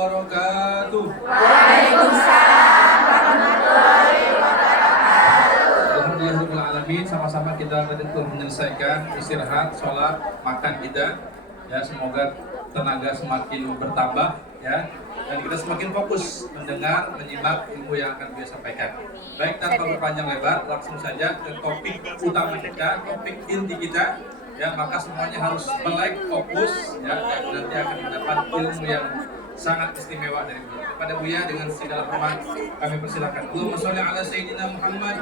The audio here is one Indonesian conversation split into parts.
wabarakatuh. Waalaikumsalam warahmatullahi wabarakatuh. Alhamdulillahirrahmanirrahim. Sama-sama kita telah menyelesaikan istirahat, sholat, makan kita. Ya, semoga tenaga semakin bertambah ya, dan kita semakin fokus mendengar, menyimak ilmu yang akan beliau sampaikan. Baik, tanpa berpanjang lebar, langsung saja ke topik utama kita, topik inti kita. Ya, maka semuanya harus melek, fokus ya, dan nanti akan mendapat ilmu yang sangat istimewa dari beliau. Kepada Buya dengan segala hormat kami persilakan. Allahumma sholli ala sayyidina Muhammad.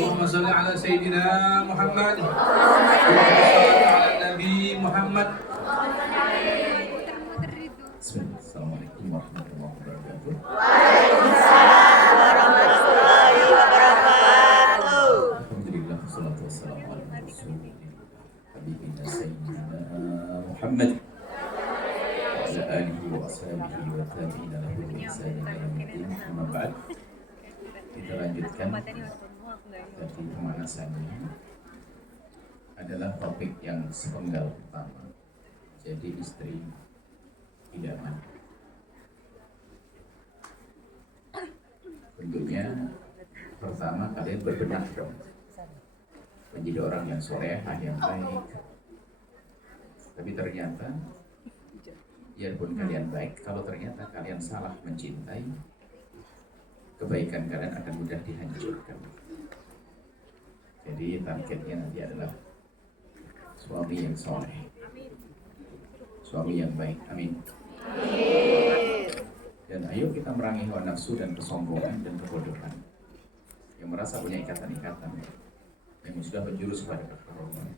Allahumma sholli ala sayyidina Muhammad. Allahumma sholli ala Nabi Muhammad. Assalamualaikum warahmatullahi wabarakatuh. Waalaikumsalam warahmatullahi wabarakatuh. Alhamdulillah, wassalatu wassalamu ala rasulillah habibina sayyidina Muhammad wa ala alihi wa ashabihi wa tabi'ina lahu bi ihsan ila yaumil din. Amma ba'd. Kita lanjutkan dari pemanasannya adalah topik yang sepenggal pertama. Jadi istri idaman. Tentunya pertama kalian berbenah dong menjadi orang yang solehah, yang baik. Tapi ternyata biarpun kalian baik, kalau ternyata kalian salah mencintai, kebaikan kalian akan mudah dihancurkan. Jadi targetnya nanti adalah suami yang soleh, suami yang baik. Amin. Dan ayo kita merangi hawa nafsu dan kesombongan dan kebodohan yang merasa punya ikatan-ikatan yang sudah menjurus pada keharuman.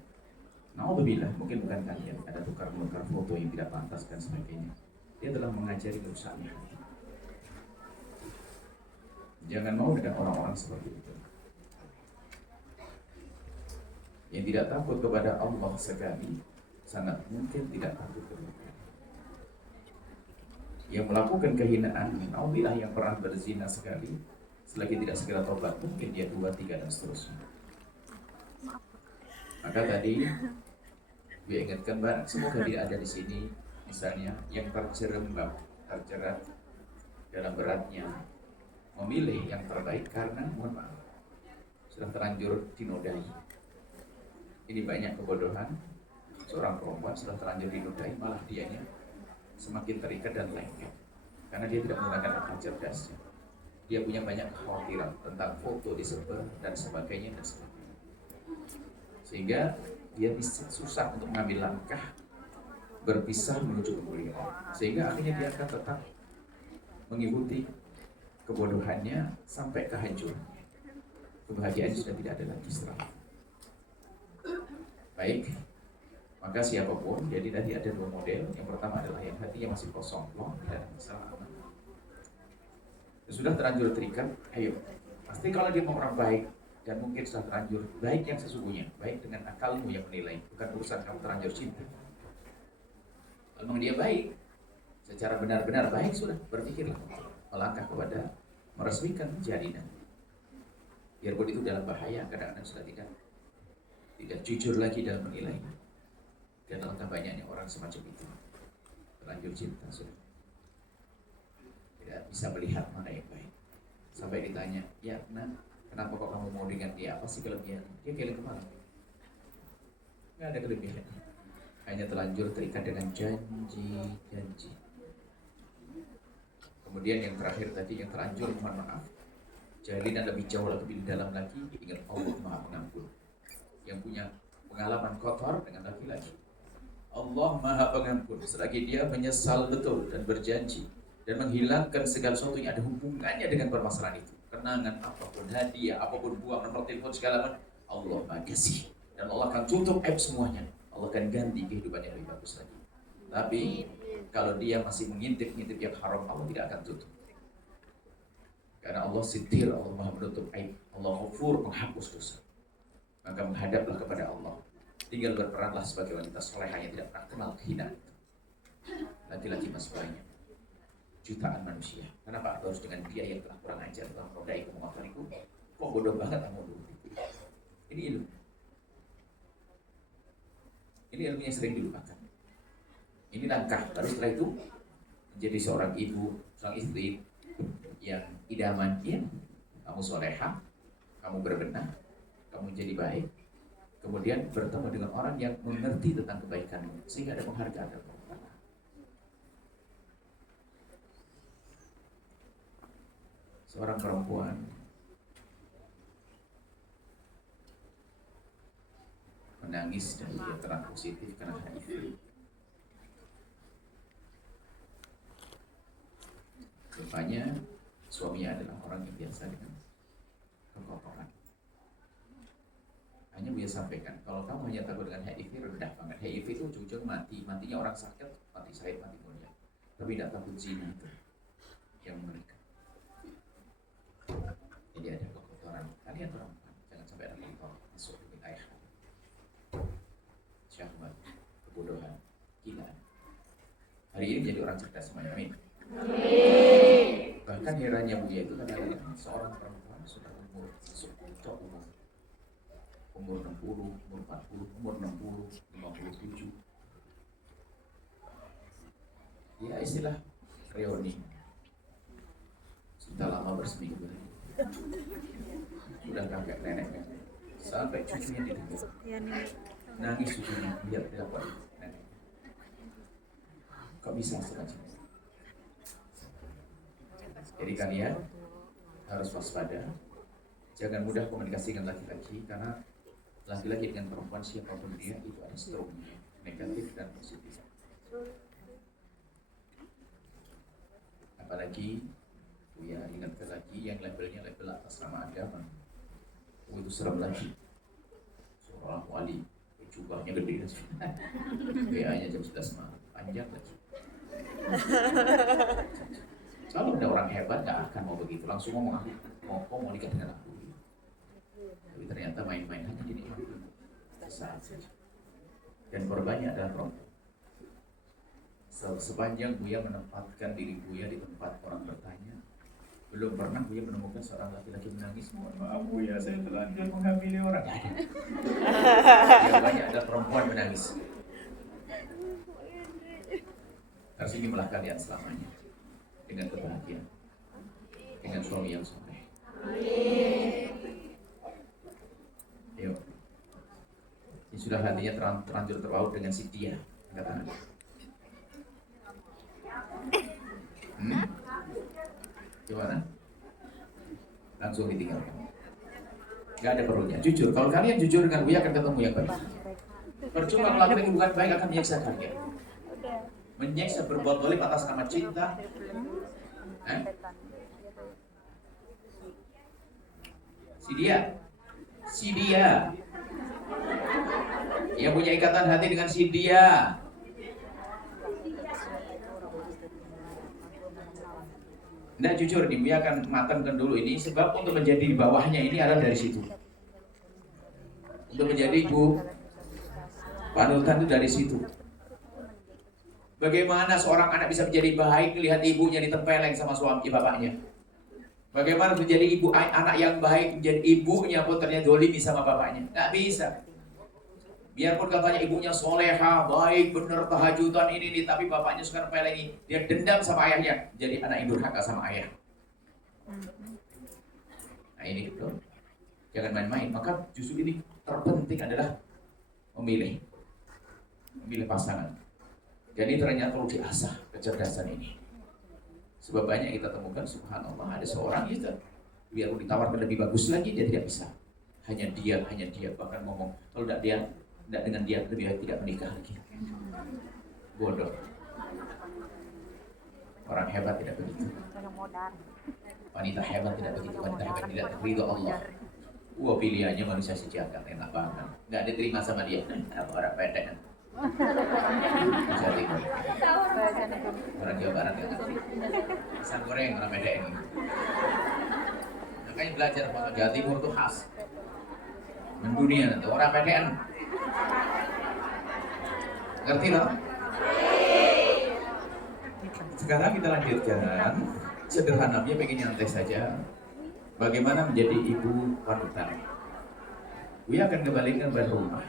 Naudzubillah, mungkin bukan kalian, ada tukar-menukar foto yang tidak pantas dan sebagainya. Dia telah mengajari rusaknya hati. Jangan mau dengan orang-orang seperti itu, yang tidak takut kepada Allah sekali, sangat mungkin tidak takut kepada Allah. Yang melakukan kehinaan, naudzubillah, yang pernah berzina sekali, selagi tidak segera tobat, mungkin dia 2, 3 dan seterusnya. Maka tadi gue ingatkan banget, semoga tidak ada di sini misalnya yang terjerembab, terjerat dalam beratnya memilih yang terbaik karena mohon maaf sudah terlanjur dinodai. Ini banyak kebodohan. Seorang perempuan sudah terlanjur dinodai, malah dianya semakin terikat dan lengket karena dia tidak menggunakan akal cerdasnya. Dia punya banyak kekhawatiran tentang foto disebar dan sebagainya dan sebagainya, sehingga dia susah untuk mengambil langkah berpisah menuju kemuliaan, sehingga akhirnya dia akan tetap mengikuti kebodohannya sampai kehancurannya. Kebahagiaan sudah tidak ada lagi setelah. Baik, maka siapapun, jadi tadi ada 2 model. Yang pertama adalah yang hatinya masih kosong, loh, tidak ada masalah. Sudah terlanjur terikat, ayo. Pasti kalau dia mau orang baik dan mungkin sudah terlanjur baik yang sesungguhnya, baik dengan akalmu yang menilai, bukan urusan kamu terlanjur cinta. Kalau memang dia baik, secara benar-benar baik, sudah berpikirlah melangkah kepada meresmikan jalinan. Biarpun itu dalam bahaya, kadang-kadang sudah tidak jujur lagi dalam menilai. Dan alangkah banyaknya orang semacam itu, terlanjur cinta sudah tidak bisa melihat mana yang baik. Sampai ditanya, ya nah, kenapa kok kamu mau dengan dia, apa sih kelebihan? Dia kayak kemana? Nggak ada kelebihan, hanya terlanjur terikat dengan janji. Kemudian yang terakhir tadi, yang terlanjur mohon maaf, jalinan lebih jauh, lebih dalam lagi, ingat Allah Maha Pengampun, yang punya pengalaman kotor dengan laki-laki. Allah Maha Pengampun, selagi dia menyesal betul dan berjanji dan menghilangkan segala sesuatu yang ada hubungannya dengan permasalahan itu, kenangan apapun, hadiah apapun, buang nomor telepon segala macam, Allah Maha Kasih, dan Allah akan tutup aib semuanya. Allah akan ganti kehidupannya lebih bagus lagi. Tapi kalau dia masih mengintip-ngintip yang haram, Allah tidak akan tutup. Karena Allah sitir, Allah Maha menutup aib, Allah Ghafur, menghapus dosa. Maka menghadaplah kepada Allah, tinggal berperanlah sebagai wanita solehah yang tidak pernah kenal kehinaan. Laki-laki masih banyak, jutaan manusia. Kenapa harus dengan dia yang telah kurang ajar, telah merodai kemampuanku? Kok bodoh banget kamu dulu? Ini ilmu. Ini ilmu yang sering dilupakan. Ini langkah, baru setelah itu menjadi seorang ibu, seorang istri yang idaman, ya, kamu soleha, kamu berbenah, kamu jadi baik, kemudian bertemu dengan orang yang mengerti tentang kebaikanmu, sehingga ada penghargaan dan penghargaan. Seorang perempuan menangis dan dia terang positif karena HIV. Rupanya suaminya adalah orang yang biasa dengan kekotoran. Hanya dia sampaikan, kalau kamu hanya takut dengan HIV, rendah banget. HIV itu ujung-ujung mati. Matinya orang sakit, mati syahid, mati mulia. Tapi tidak takut zina itu yang mengerikan. Jadi ada kekotoran. Kalian perempuan, jangan sampai ada kotor masuk ke wilayah syahwat, kebodohan, gila. Hari ini menjadi orang cerdas semuanya. Amin. Bahkan herannya Buya itu kadang-kadang seorang perempuan sudah umur umur 60, umur 40, umur 60, 57. Ya istilah reuni. Sudah lama berseminggu. Sudah kakek nenek sampai cucunya didengar. Nangis cucunya lihat apa nenek. Kok bisa semacam itu? Jadi kalian harus waspada. Jangan mudah komunikasi dengan laki-laki, karena laki-laki dengan perempuan siapapun dia itu ada stroke-nya, negatif dan positif. Apalagi ya ingatkan lagi yang labelnya label atas nama agama. Itu serem lagi. Seorang wali jubahnya gede, WA-nya jam 11 malam, panjang lagi. Kalau ada orang hebat gak akan mau begitu, langsung ngomong aku mau nikah dengan aku. Tapi ternyata main-main hanya dinikmati sesaat saja. Dan korbannya adalah perempuan. Sepanjang Buya menempatkan diri Buya di tempat orang bertanya, belum pernah Buya menemukan seorang laki-laki menangis, mohon maaf Buya, saya telanjur menghamili orang. Yang banyak ada perempuan menangis. Harus ingin kalian selamanya dengan kebahagiaan, dengan suami yang soleh. Yuk, ini sudah hatinya terlanjur terpaut dengan si dia, katakan. Gimana? Langsung ditinggalkan. Gak ada perlunya. Jujur, kalau kalian jujur dengan Buya akan ketemu yang baik. Percuma kalau laki-laki bukan baik akan menyiksa kalian. Menyiksa, berbuat zalim atas nama cinta. Si dia yang punya ikatan hati dengan si dia. Nah jujur nih, Buya akan matangkan dulu ini, sebab untuk menjadi di bawahnya ini adalah dari situ. Untuk menjadi ibu panutan itu dari situ. Bagaimana seorang anak bisa menjadi baik melihat ibunya ditempeleng sama suami bapaknya? Bagaimana menjadi anak yang baik menjadi ibunya pun ternyata dolimi sama bapaknya? Nggak bisa. Biarpun katanya ibunya soleha, baik, benar, tahajudan ini, tapi bapaknya suka nempelengi. Dia dendam sama ayahnya, jadi anak yang durhaka sama ayah. Nah ini gitu. Jangan main-main. Maka justru ini terpenting adalah memilih pasangan. Jadi ternyata perlu diasah kecerdasan ini. Sebab banyak kita temukan, subhanallah, ada seorang itu biar ditawarkan lebih bagus lagi dia tidak bisa. Hanya dia, bahkan ngomong kalau tidak dengan dia lebih baik tidak menikah lagi. Bodoh. Orang hebat tidak begitu. Wanita hebat tidak begitu. Wanita hebat tidak ridho Allah. Pilihannya manusia sejagat, enak banget. Nggak diterima sama dia. Orang pendek. Bisa Timur. Orang Jawa Barat nggak ngerti. Pisang goreng orang pendek ini. Makanya belajar bahwa Jawa Timur itu khas. Mendunia nanti orang pendek. Ngerti loh? Sekarang kita lanjutkan. Sederhananya pengen nyantai saja. Bagaimana menjadi ibu panutan? Buya akan kembalikan ke rumah.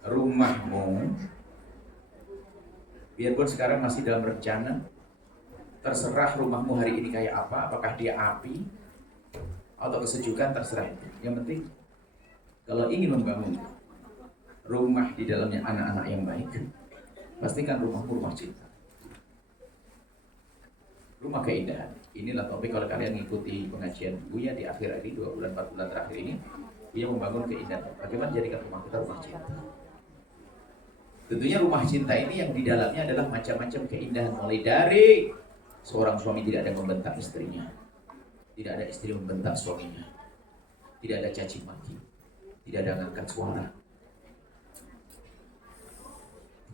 Rumahmu Biarpun sekarang masih dalam rencana, terserah rumahmu hari ini kayak apa, apakah dia api atau kesejukan, terserah itu. Yang penting kalau ingin membangun rumah di dalamnya anak-anak yang baik, pastikan rumahmu rumah cinta, rumah keindahan. Inilah topik kalau kalian mengikuti pengajian Buya di akhir ini, 2 bulan 4 bulan terakhir ini, Buya membangun keindahan. Bagaimana jadikan rumah kita rumah cinta. Tentunya rumah cinta ini yang di dalamnya adalah macam-macam keindahan, mulai dari seorang suami tidak ada membentak istrinya, tidak ada istri membentak suaminya, tidak ada caci maki, tidak ada ngangkat suara,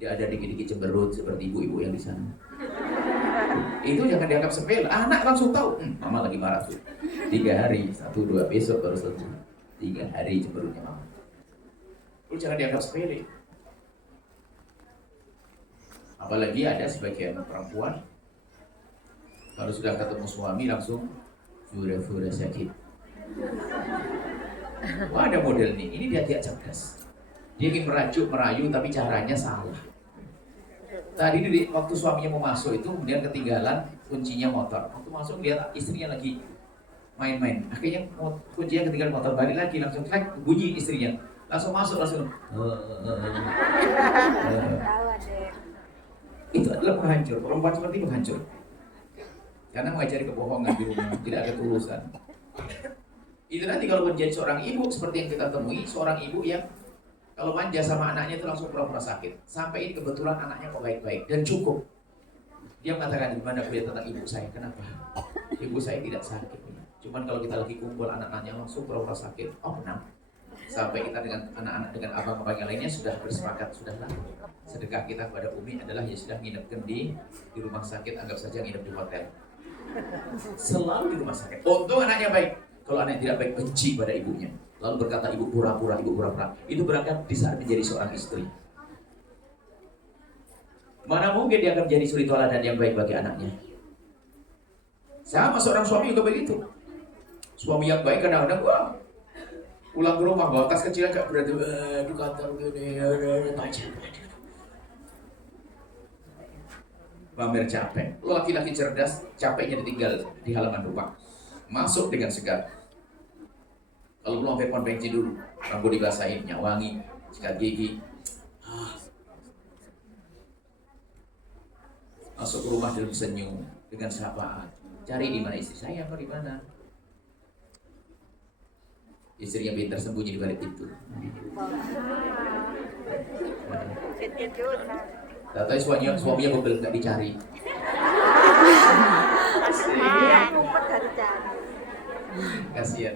tidak ada dikit-dikit cemberut seperti ibu-ibu yang di sana. Itu jangan dianggap sepele. Anak langsung tahu, mama lagi marah tuh. 3 hari, 1, 2 besok baru selesai. 3 hari cemberutnya mama. Itu jangan dianggap sepele. Apalagi ada sebagian perempuan kalau sudah ketemu suami langsung fura-fura sakit. Wah, ada model nih, ini dia tidak cerdas. Dia ingin merayu tapi caranya salah. Tadi waktu suaminya mau masuk itu kemudian ketinggalan kuncinya motor. Waktu masuk lihat istrinya lagi main-main. Akhirnya kuncinya ketinggalan motor, balik lagi langsung klek, bunyi istrinya. Langsung masuk langsung. Itu adalah penghancur. Perempuan seperti itu hancur. Karena mengajari kebohongan di rumah, tidak ada ketulusan. Itu nanti kalau menjadi seorang ibu seperti yang kita temui, seorang ibu yang kalau manja sama anaknya itu langsung pura-pura sakit. Sampai ini kebetulan anaknya kok baik-baik dan cukup. Dia mengatakan, gimana kuliah tentang ibu saya? Kenapa? Ibu saya tidak sakit. Cuman kalau kita lagi kumpul anak-anaknya langsung pura-pura sakit. Oh, benar. Sampai kita dengan anak-anak dengan abang-abang yang lainnya sudah bersepakat, sudahlah. Sedekah kita kepada Umi adalah ya sudah nginepkan di rumah sakit, anggap saja nginep di hotel. Selalu di rumah sakit. Untung anaknya baik. Kalau anaknya tidak baik, benci pada ibunya. Lalu berkata ibu pura-pura. Itu berangkat di saat menjadi seorang istri. Mana mungkin dia akan menjadi suri teladan yang baik bagi anaknya. Sama seorang suami juga begitu. Suami yang baik kadang-kadang pulang ke rumah bawa tas kecil agak berat, di kantor gini, pamer capek. Laki-laki cerdas, capeknya ditinggal di halaman rumah. Masuk dengan segar. Kalau belum sampai pom bensin dulu, rambut dibasahin, minyak wangi, sikat gigi. Masuk ke rumah dalam senyum, dengan sapaan. Cari di mana istri saya, apa di mana? Istrinya pintar sembunyi di balik pintu. Tahu suaminya bebel nggak dicari. Kasihan.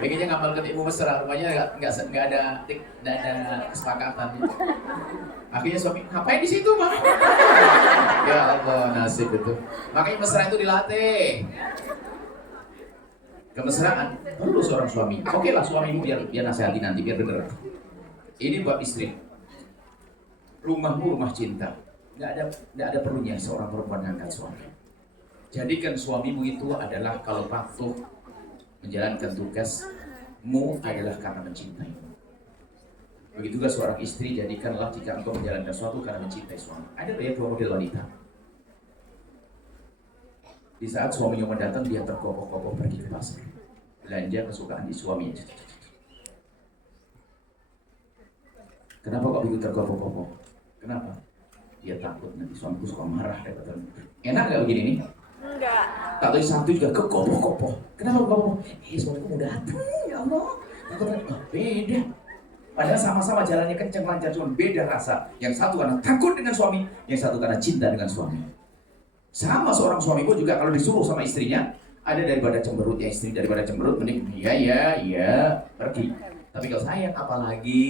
Pengennya ngamal ke ibu mesra, rumahnya nggak ada kesepakatan. Akhirnya suami, ngapain di situ, Mama? Ya Allah, nasib itu. Makanya mesra itu dilatih. Kemesraan perlu seorang suami. Oke lah suamimu biar nasihati nanti, biar bener. Ini buat istri. Rumahmu rumah cinta. Nggak ada perlunya seorang perempuan ngangkat suami. Jadikan suamimu itu adalah kalau patuh menjalankan tugasmu adalah karena mencintai. Begitu juga seorang istri, jadikanlah jika engkau menjalankan sesuatu karena mencintai suami. Ada banyak 2 model wanita. Di saat suaminya mendatang, dia terkopoh-kopoh pergi ke pasar, belanja kesukaan di suaminya. Kenapa kok begitu terkopoh-kopoh? Kenapa? Dia takut nanti suamiku suka marah. Enak nggak begini nih? Enggak. Tak tahu satu juga kekopoh-kopoh. Kenapa kopoh? Suamiku mau datang, ya Allah. Takutnya beda. Padahal sama-sama jalannya kencang lancar, cuma beda rasa. Yang satu karena takut dengan suami, yang satu karena cinta dengan suami. Sama seorang suami pun juga kalau disuruh sama istrinya, ada daripada cemberut ya istri, daripada cemberut mending iya pergi. Tapi kalau sayang apalagi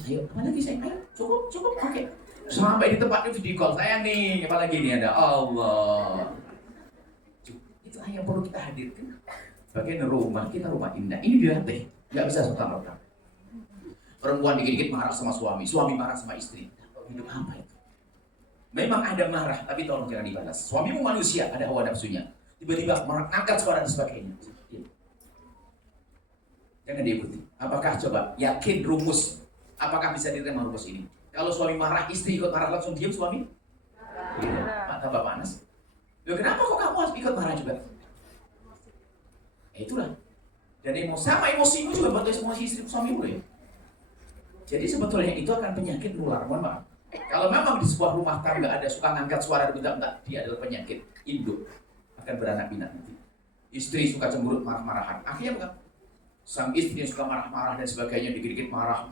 sayang, ayo cukup oke. Sampai di tempatnya video call, sayang nih apalagi ini ada Allah. Itu yang perlu kita hadirkan. Bagian rumah kita rumah indah, ini dilatih, nggak bisa serta-merta. Perempuan dikit-dikit marah sama suami marah sama istri. Hidup apa itu? Memang ada marah, tapi tolong jangan dibalas. Suamimu manusia, ada hawa nafsunya. Tiba-tiba angkat suara dan sebagainya. Jangan diikuti. Apakah coba yakin rumus? Apakah bisa diterima rumus ini? Kalau suami marah, istri ikut marah langsung diam suami? Tambah panas. Loh kenapa kok kamu harus ikut marah juga? Itulah. Dan sama emosimu juga buat emosi istri suamimu ya. Jadi sebetulnya itu akan penyakit nular, mohon maaf. Kalau memang di sebuah rumah tangga ada suka ngangkat suara bentak-bentak, dia adalah penyakit induk, akan beranak pinak nanti. Istri suka cemberut marah-marahan, akhirnya bukan? Sang istri yang suka marah-marah dan sebagainya, dikit-dikit marah.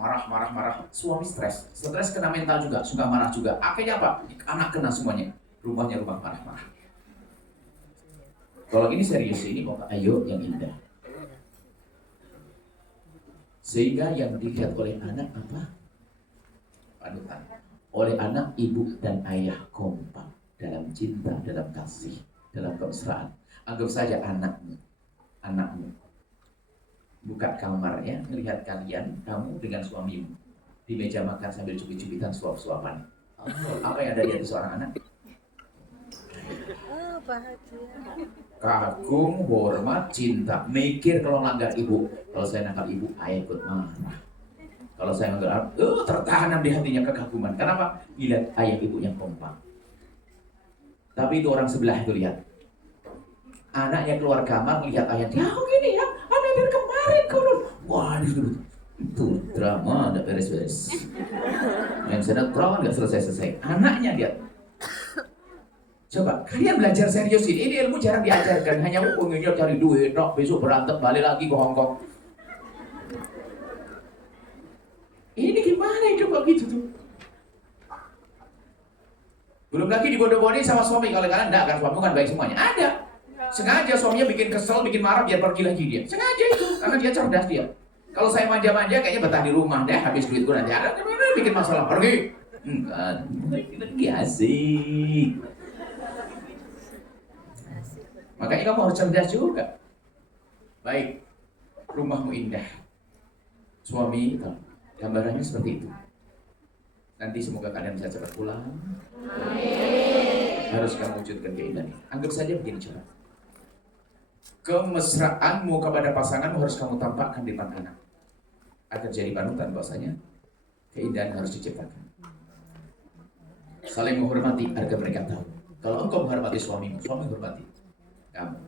Suami stres kena mental juga, suka marah juga. Akhirnya apa? Anak kena semuanya. Rumahnya rumah marah-marah. Kalau ini serius, ini kok ayo yang indah. Sehingga yang dilihat oleh anak apa? Panutan. Oleh anak, ibu dan ayah kompak dalam cinta, dalam kasih, dalam kemesraan. Anggap saja anakmu buka kamarnya, melihat kalian, kamu dengan suamimu di meja makan sambil cubit-cubitan, suap-suapan. Apa yang ada di hati seorang anak? Bahagia. Kagum, hormat, cinta. Mikir kalau langgar ibu. Kalau saya nakal ibu, ayah ikut marah. Kalau saya menggerak, tertanam di hatinya kekaguman. Kenapa? Lihat ayah ibu yang kompak. Tapi itu orang sebelah itu lihat. Anaknya keluar kamar, lihat ayah. Ya gini ya, anak dari kemarin kurun. Wah, itu drama, tidak beres-beres. Yang sinetron nggak selesai-selesai. Anaknya lihat. Coba, kalian belajar serius ini ilmu jarang diajarkan. Hanya pengennya cari duit, besok berantem, balik lagi ke Hongkong. Ini gimana hidup begitu tuh? Belum lagi dibodoh-bodohin sama suami. Kalau kalian enggak kan, suami kan baik semuanya. Ada. Sengaja suaminya bikin kesel, bikin marah biar pergi lagi dia. Sengaja itu, karena dia cerdas dia. Kalau saya manja-manja kayaknya betah di rumah deh, habis duitku nanti ada bikin masalah, pergi. Enggak, itu asik. Makanya kamu harus cerdas juga. Baik, rumahmu indah. Suami, gambarannya seperti itu. Nanti semoga kalian bisa cepat pulang. Amin. Harus kamu wujudkan keindahan. Anggap saja begini coba. Kemesraanmu kepada pasanganmu harus kamu tampakkan di depan anak. Agar jadi panutan bahwasanya keindahan harus diciptakan. Saling menghormati agar mereka tahu. Kalau engkau menghormati suamimu, suami menghormati kamu.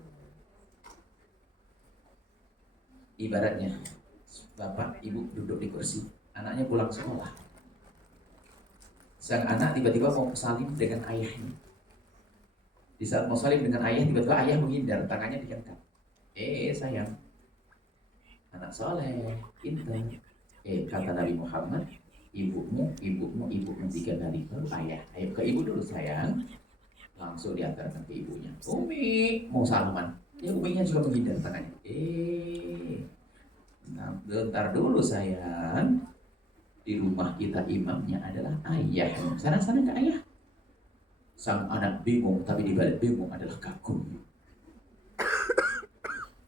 Ibaratnya bapak ibu duduk di kursi, anaknya pulang sekolah. Sang anak tiba-tiba mau salim dengan ayahnya. Di saat mau salim dengan ayah, tiba-tiba ayah menghindar, tangannya diangkat. Sayang, anak soleh, pintar. Kata Nabi Muhammad, ibumu 3 kali, baru ayah. Ayo ke ibu dulu sayang. Langsung diantarkan ke ibunya. Umi mau salaman, ya uminya juga menghindar tangannya. Bentar dulu sayang. Di rumah kita imamnya adalah ayah. Sana-sana ke ayah. Sang anak bingung, tapi di balik bingung adalah kagum.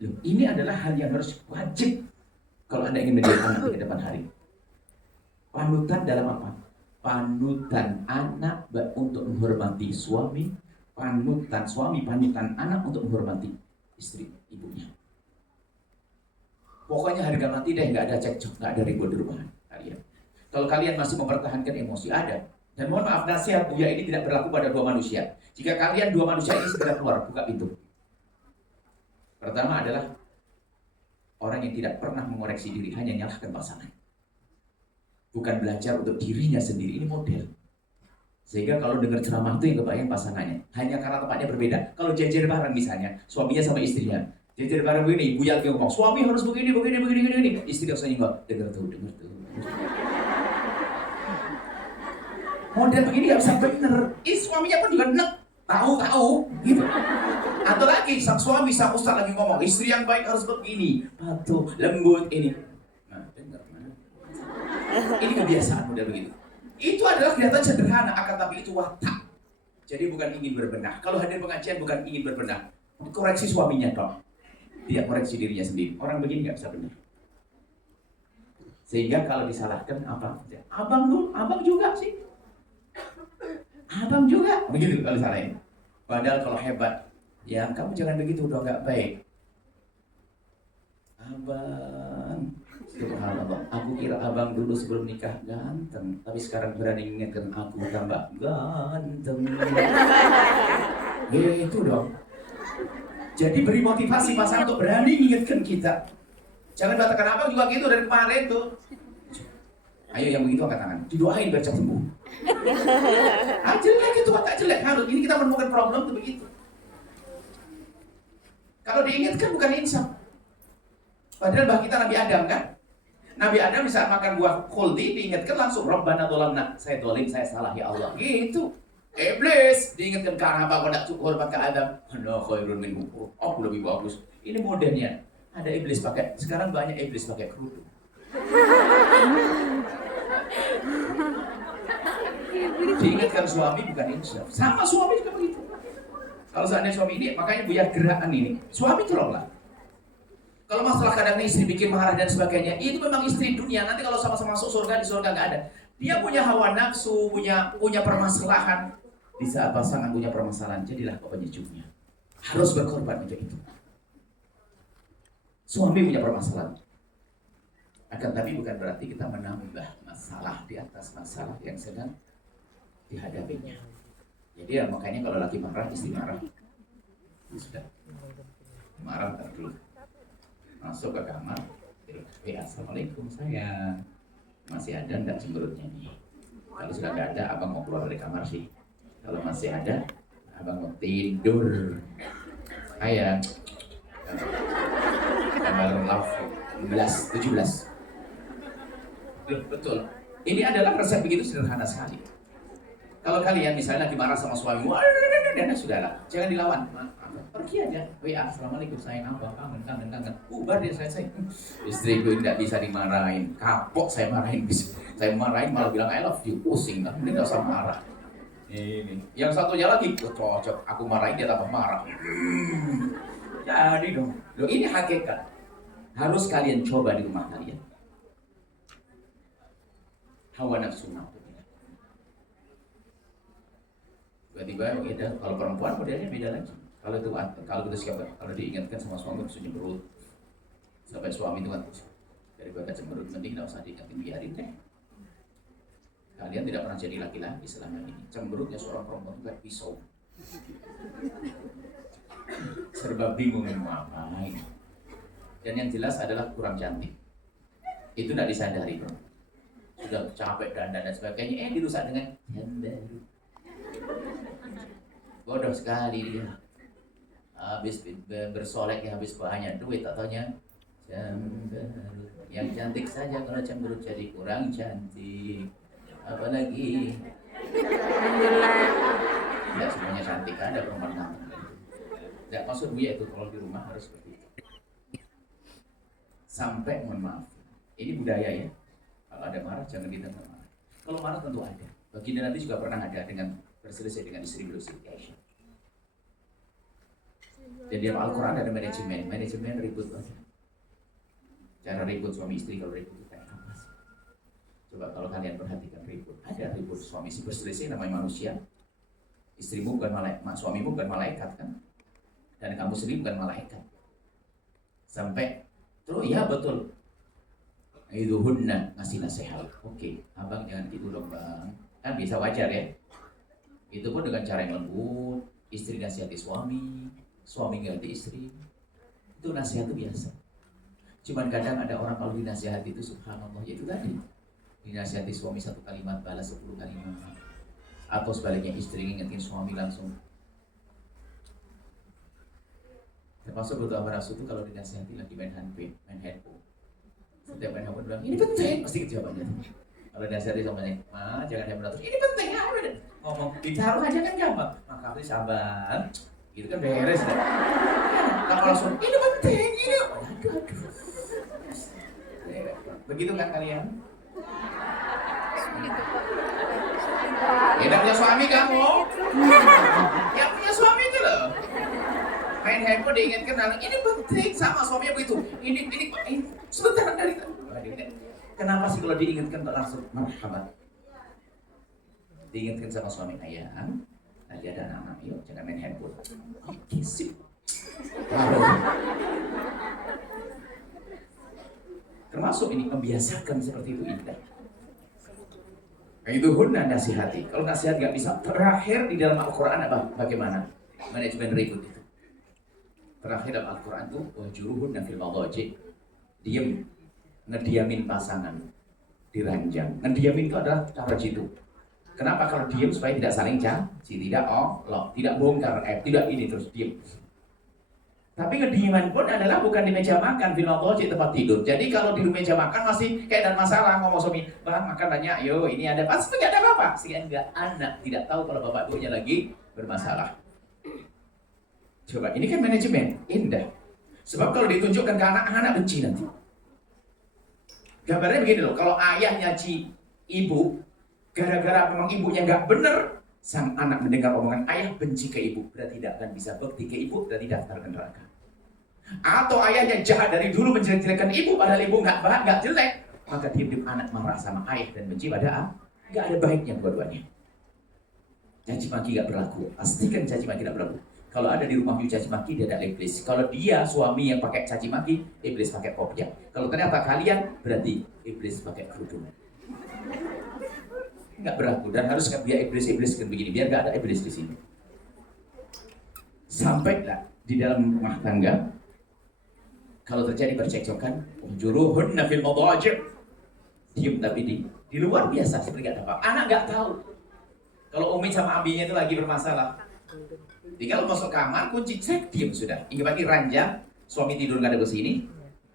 Loh, ini adalah hal yang harus wajib kalau Anda ingin menjadi anak di depan hari. Panutan dalam apa? Panutan anak untuk menghormati suami, panutan suami, panutan anak untuk menghormati istri, ibunya. Pokoknya harga mati deh, nggak ada cekcok, nggak ada ribut di rumah kalian. Kalau kalian masih mempertahankan emosi, ada. Dan mohon maaf, nasihat Buya ini tidak berlaku pada 2 manusia. Jika kalian 2 manusia ini segera keluar, buka pintu. Pertama adalah orang yang tidak pernah mengoreksi diri, hanya nyalahkan pasangan. Bukan belajar untuk dirinya sendiri, ini model. Sehingga kalau dengar ceramah itu yang kebayang pasangannya. Hanya karena tempatnya berbeda. Kalau jejer bareng misalnya, suaminya sama istrinya. Jejer bareng begini, Buya lagi ngomong, suami harus begini. Istri harus nyimak, dengar tuh. Model begini gak bisa bener. Suaminya pun juga nek, tahu gitu. Atau lagi sang suami, sang ustaz lagi ngomong, istri yang baik harus begini, patuh, lembut ini. Nah, dengar mana? Ini kebiasaan model begitu. Itu adalah kelihatan sederhana, akan tapi itu watak. Jadi bukan ingin berbenah. Kalau hadir pengajian bukan ingin berbenah, koreksi suaminya dong. Dia koreksi dirinya sendiri. Orang begini nggak bisa benar. Sehingga kalau disalahkan apa? Abang juga sih. Abang juga. Begitu kalau disalahin. Padahal kalau hebat, ya kamu jangan begitu, udah nggak baik. Abang, Subhanallah, aku kira abang dulu sebelum nikah ganteng, tapi sekarang berani mengingatkan aku tambah ganteng. Itu dong. Jadi beri motivasi pasangan untuk berani mengingatkan kita. Jangan katakan abang juga gitu dari kemarin tuh. Ayo yang begitu angkat tangan, didoain biar cepat sembuh. Jelek itu tak jelek, harus ini kita menemukan problem tuh begitu. Kalau diingatkan bukan insaf. Padahal bah kita Nabi Adam kan. Nabi Adam bisa makan buah khuldi, diingatkan langsung Rabbana dolamna, saya dolim, saya salah ya Allah. Gitu. Iblis diingatkan karena apa kau tidak hormat ke Adam. Ana khairun minhu. Aku lebih bagus. Ini modelnya. Ada iblis pakai. Sekarang banyak iblis pakai kerudung. Diingatkan suami bukan insaf. Sama suami juga begitu. Kalau seandainya suami ini, makanya Buya gerakan ini. Suami tolonglah. Kalau masalah kadang istri bikin marah dan sebagainya, itu memang istri dunia. Nanti kalau sama-sama masuk surga, di surga nggak ada. Dia punya hawa nafsu, punya permasalahan. Di saat pasangan punya permasalahan, jadilah penyejuknya. Harus berkorban untuk itu. Suami punya permasalahan. Akan tapi bukan berarti kita menambah masalah di atas masalah yang sedang dihadapinya. Jadi ya, makanya kalau lagi marah, istri marah. Ya sudah. Marah dulu. Masuk ke kamar, assalamualaikum sayang, masih ada enggak cemberutnya nih? Kalau sudah enggak ada, abang mau keluar dari kamar sih. Kalau masih ada, abang mau tidur. Ayah, kamar love 17. Betul. Ini adalah resep begitu sederhana sekali. Kalau kalian misalnya lagi marah sama suami, sudahlah, jangan dilawan. Pergi aja, WA, assalamualaikum sayang, abang kangen. Ubar dia selesai. Istriku tidak bisa dimarahin, kapok saya marahin, saya marahin malah bilang I love you, pusing lah, ini nggak usah marah. Ini, yang satunya lagi, cocok, aku marahin dia tambah marah. Jadi dong, loh ini hakikat. Harus kalian coba di rumah kalian. Hawa nafsu tiba-tiba beda. Kalau perempuan modelnya beda lagi. Kalau kita siapa? Kalau diingatkan sama suami itu cemberut. Sampai suami itu kan daripada cemberut mending tidak usah diingatin, biarin deh. Kalian tidak pernah jadi laki-laki selama ini. Cemberutnya seorang perempuan itu kayak pisau. Serba bingung mau ngapain. Dan yang jelas adalah kurang cantik. Itu tidak disadari, bro. Sudah capek dandan dan sebagainya, dirusak dengan baru. Bodoh sekali dia. Habis bersolek ya habis banyak duit, tak taunya cemberut. Yang cantik saja kalau cemberut jadi kurang cantik. Apalagi tidak semuanya cantik, ada perempuan ganteng. Tidak maksud Buya itu kalau di rumah harus seperti itu. Sampai mohon maaf, ini budaya ya. Kalau ada marah jangan ditentang marah. Kalau marah tentu ada. Baginda nanti juga pernah ada dengan berselisih dengan istri berselisih. Dan di Al-Quran ada manajemen ribut aja. Cara ribut suami istri kalau ribut itu kayak apa sih? Coba kalau kalian perhatikan ribut, ada ribut suami istri berselisih namanya manusia. Istrimu bukan malaikat, suamimu bukan malaikat kan? Dan kamu sendiri bukan malaikat. Sampai terus ya betul. Itu hunna ngasih nasihat. Oke, abang jangan gitu dong bang. Kan bisa wajar ya. Itu pun dengan cara yang lembut. Istri nasihati suami ganti istri. Itu nasihat itu biasa. Cuman kadang ada orang kalau dinasihati itu subhanallah, itu tadi. Dinasihati suami 1 kalimat balas 10 kalimat. Atau sebaliknya istri ngingetin suami langsung. Termasuk betul Abah Rasul itu kalau dinasihati lagi main handphone. Setiap main handphone bilang, ini penting, pasti jawabannya. Kalau dinasihati sama ma, jangan handphone terus, ini penting ya, ngomong, ditaruh aja kan gampang. Makasih sabar. Gitu kan beres kan? Kalau langsung, ini penting, ini. Aduh. Begitu kan kalian? Ya punya suami kamu. Yang punya suami itu loh. Main handphone diingatkan, ini penting sama suaminya begitu. Ini sebentar dari. Kenapa sih kalau diingatkan kok langsung marhaban? Diingatkan sama suami ayang. Tadi ada anak-anak, yuk jangan main handphone. Oke, sip. Kenapa termasuk ini membiasakan seperti itu indah. Itu hunna nasihati. Kalau nasihat nggak bisa, terakhir di dalam Al-Quran apa? Bagaimana? Manajemen ribut itu. Terakhir dalam Al-Quran itu wahjuruhunna fil madaji. Diam, ngediamin pasangan di ranjang. Ngediamin itu adalah cara jitu. Kenapa? Kalau diam supaya tidak saling caci, tidak tidak bongkar tidak ini terus diam. Tapi ngediaman pun adalah bukan di meja makan, di tempat tidur. Jadi kalau di meja makan masih kayak ada masalah, ngomong suami, bang makan banyak, yo ini ada, pasti nggak ada apa-apa. Sehingga anak tidak tahu kalau bapak ibunya lagi bermasalah. Coba, ini kan manajemen, indah. Sebab kalau ditunjukkan ke anak benci nanti. Gambarnya begini loh, kalau ayah nyaci ibu, gara-gara memang ibunya nggak bener, sang anak mendengar omongan ayah benci ke ibu, berarti tidak akan bisa bekti ke ibu, berarti daftar ke neraka. Atau ayahnya jahat dari dulu menjelek-jelekan ibu, padahal ibu nggak jelek, maka diam-diam anak marah sama ayah dan benci pada nggak ada baiknya dua-duanya. Caci maki nggak berlaku, pastikan caci maki tidak berlaku. Kalau ada di rumah you caci maki, dia ada iblis. Kalau dia suami yang pakai caci maki, iblis pakai kopiah. Kalau ternyata kalian, berarti iblis pakai kerudung. Nggak berlaku, dan harus biar iblis kan begini, biar nggak ada iblis di sini. Sampailah di dalam rumah tangga, kalau terjadi percekcokan, juruhunna fil madaji', diam tapi di luar biasa seperti nggak ada apa. Anak nggak tahu kalau umi sama abinya itu lagi bermasalah. Tinggal masuk kamar, kunci cek, diam sudah. Ini pakai ranjang, suami tidur nggak ada ke sini,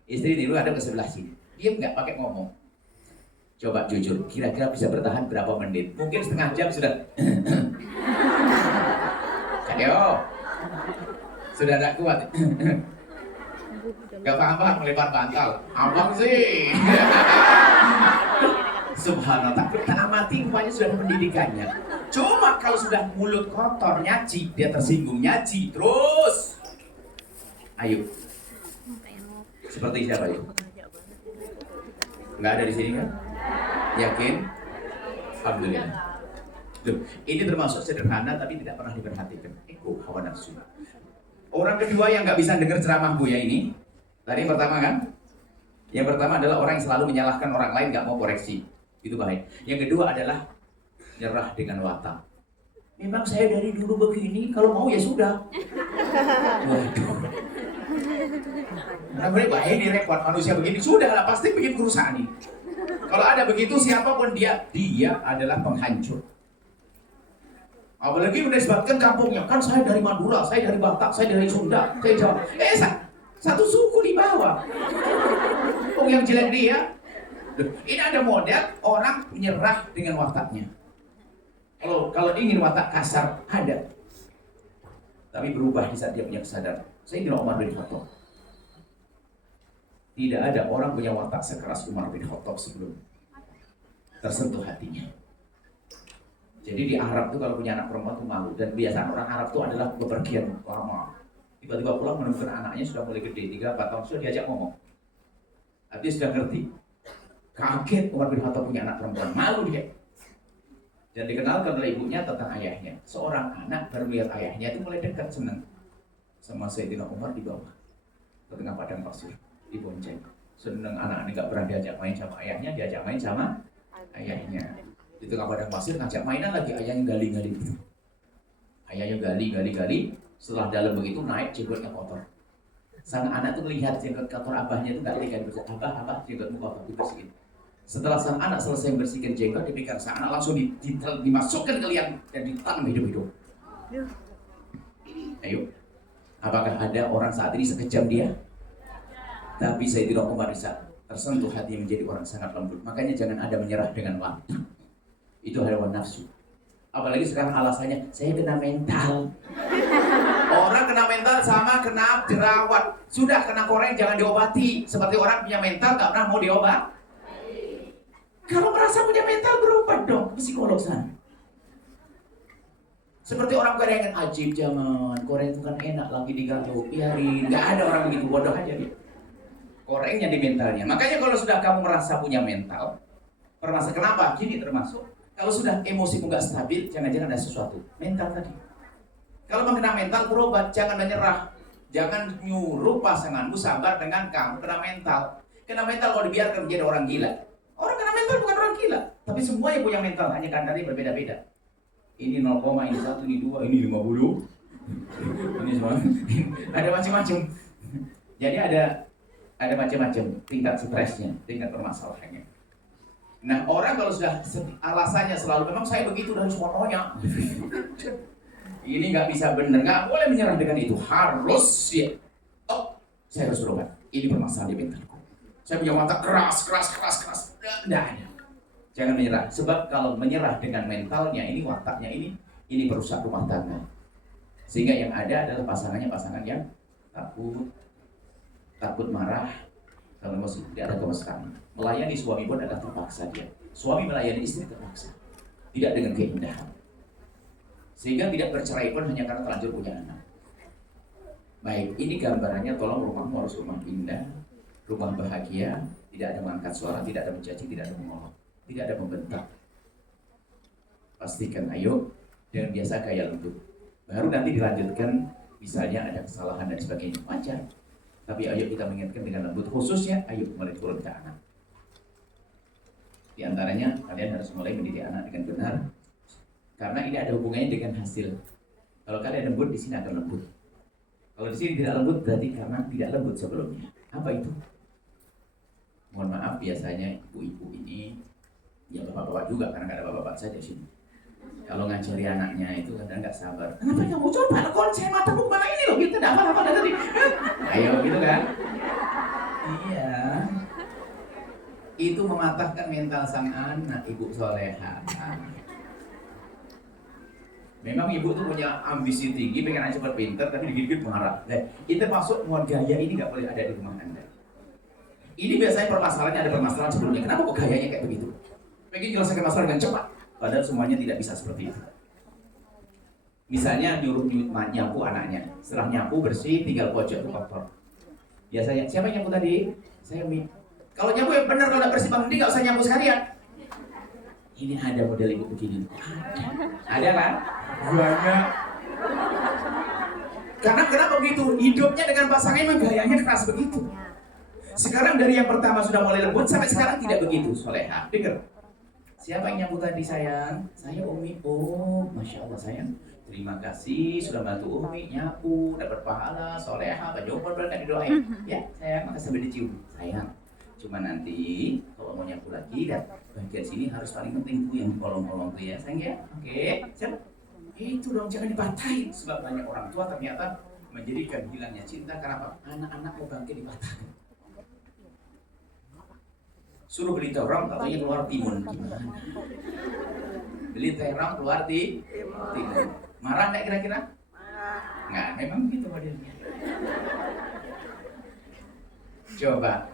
istri tidur ada ke sebelah sini. Diam nggak pakai ngomong. Coba jujur, kira-kira bisa bertahan berapa menit? Mungkin setengah jam sudah. Ayo, sudah tidak kuat. Gak paham melempar bantal. Abang sih. Subhanallah, tapi kita amati rupanya sudah ada pendidikannya. Cuma kalau sudah mulut kotor, nyaci, dia tersinggung, nyaci, terus. Ayo. Seperti siapa yuk? Nggak ada di sini kan? Yakin? Alhamdulillah. Loh, ini termasuk sederhana tapi tidak pernah diperhatikan. Ego, hawa nafsu. Orang kedua yang nggak bisa dengar ceramahku ya ini. Tadi yang pertama kan? Yang pertama adalah orang yang selalu menyalahkan orang lain, nggak mau koreksi. Itu bahaya. Yang kedua adalah nyerah dengan watak. Memang saya dari dulu begini, kalau mau ya sudah. Waduh. Nah, bahaya ini repot manusia begini. Sudah lah, pasti bikin kerusakan ini. Kalau ada begitu siapapun dia adalah penghancur. Apalagi udah disebutkan kampungnya, kan saya dari Madura, saya dari Batak, saya dari Sunda, saya Jawa. Satu suku di bawah. Oh yang jelek dia. Ini ada model orang menyerah dengan wataknya. Kalau ingin watak kasar ada, tapi berubah di saat dia punya kesadaran. Sayyidina Umar bin Khattab. Tidak ada orang punya watak sekeras Umar bin Khattab sebelum tersentuh hatinya. Jadi di Arab tuh kalau punya anak perempuan tuh malu, dan biasanya orang Arab tuh adalah bepergian lama. Tiba-tiba pulang menemukan anaknya sudah mulai gede, 3-4 tahun sudah diajak ngomong. Artinya sudah ngerti. Kaget Umar bin Khattab punya anak perempuan, malu dia. Dan dikenalkan oleh ibunya tentang ayahnya. Seorang anak baru melihat ayahnya itu mulai dekat, senang sama Sayyidina Umar di bawah, ke tengah padang pasir, dibonceng. Senang anak ini nggak pernah diajak main sama ayahnya, diajak main sama ayahnya. Di tengah padang pasir ngajak mainan lagi, ayahnya gali-gali gitu. Ayahnya gali. Setelah dalam begitu naik, jenggotnya kotor. Sang anak tuh melihat jenggot kotor abahnya itu nggak tega, bersih. Abah jenggotmu kotor, dibersihin. Setelah sang anak selesai membersihkan jenggot, dipikir sang anak langsung dimasukkan ke liang dan ditanam hidup-hidup. Ayo, apakah ada orang saat ini sekejam dia? Tapi Sayyidina Umar bisa tersentuh hati menjadi orang sangat lembut. Makanya jangan ada menyerah dengan watak. Itu hawa nafsu. Apalagi sekarang alasannya, saya kena mental. Orang kena mental sama kena jerawat. Sudah kena koreng jangan diobati. Seperti orang punya mental gak pernah mau diobat. Kalau merasa punya mental berobat dong ke psikolog sana. Seperti orang Korea yang ajib jangan. Korea itu kan enak lagi digaruk, biarin. Gak ada orang begitu, bodoh aja dia. Korengnya di mentalnya. Makanya kalau sudah kamu merasa punya mental, permasalahan kenapa? Gini termasuk. Kalau sudah emosimu gak stabil, jangan-jangan ada sesuatu. Mental tadi. Kalau kena mental berobat, jangan menyerah. Jangan nyuruh pasanganmu sabar dengan kamu kena mental. Kena mental kalau dibiarkan menjadi orang gila. Orang kena mental bukan orang gila, tapi semua yang punya mental, hanya kadarnya berbeda-beda. Ini 0, ini 1, ini 2, ini 50. Ini semua. Ada macam-macam. Jadi ada macam-macam tingkat stresnya, tingkat permasalahannya. Nah, orang kalau sudah alasannya selalu memang saya begitu dari semuanya. Ini nggak bisa benar, nggak boleh menyerah dengan itu. Harus ya. Oh, saya harus berubah. Ini permasalahan di mentalku. Saya punya watak keras. Nggak ada. Jangan menyerah. Sebab kalau menyerah dengan mentalnya ini, wataknya ini merusak rumah tangga. Sehingga yang ada adalah pasangan yang takut marah, kalau emosi tidak ada kemesraan. Melayani suami pun adalah terpaksa dia. Suami melayani istri terpaksa, tidak dengan keindahan. Sehingga tidak bercerai pun hanya karena terlanjur punya anak. Baik, ini gambarannya. Tolong rumahmu harus rumah indah, rumah bahagia, tidak ada mengangkat suara, tidak ada mencaci, tidak ada mengolok, tidak ada membentak. Pastikan, ayo, dengan biasa gaya lembut. Baru nanti dilanjutkan, misalnya ada kesalahan dan sebagainya, wajar. Tapi ayo kita mengingatkan dengan lembut, khususnya ayo mulai turun ke anak. Di antaranya kalian harus mulai mendidik anak dengan benar, karena ini ada hubungannya dengan hasil. Kalau kalian lembut, di sini akan lembut. Kalau di sini tidak lembut, berarti karena tidak lembut sebelumnya. Apa itu? Mohon maaf, biasanya ibu-ibu ini, ya bapak-bapak juga, karena nggak ada bapak-bapak saja sini. Kalau ngajari anaknya itu kadang nggak sabar. Kenapa kamu coba lekon saya matamu kemana ini loh? Kita tidak apa-apa tadi. Ayo gitu kan? Iya. Itu mematahkan mental sang anak, ibu soleha. Memang ibu tuh punya ambisi tinggi, pengen anak cepat pintar, tapi dikit-dikit marah. Nah, itu masuk mohon gaya ini nggak boleh ada di rumah Anda. Ini biasanya permasalahannya ada permasalahan sebelumnya. Kenapa kok gayanya kayak begitu? Pengen jelaskan masalah dengan cepat. Padahal semuanya tidak bisa seperti itu. Misalnya nyuruh nyapu anaknya, setelah nyapu bersih, tinggal pojok itu kotor. Biasanya siapa yang nyapu tadi? Saya Mi. Kalau nyapu yang benar, kalau tidak bersih Bang Di nggak usah nyapu sekalian. Ini ada model ibu begini. Ada kan? Banyak. Karena kenapa begitu? Hidupnya dengan pasangan memang gayanya keras begitu. Sekarang dari yang pertama sudah mulai lembut sampai sekarang tidak begitu. Soleha, dengar. Siapa yang nyapu tadi sayang? Saya Umi. Oh, Masya Allah sayang. Terima kasih sudah bantu Umi nyapu, dapat pahala, soleha, baju berkah didoain. Ya sayang, makasih sampai dicium. Sayang, cuma nanti kalau mau nyapu lagi dan bagian sini harus paling penting tuh yang di kolong-kolong tuh ya sayang ya. Oke, siap. Itu dong jangan dipatahin. Sebab banyak orang tua ternyata menjadikan hilangnya cinta karena apa? Anak-anak mau bangkit dipatahkan. Suruh beli terong, katanya keluar timun. Gimana? Beli terong keluar di timun. Marah nggak kira-kira? Nggak, memang begitu modelnya. Coba.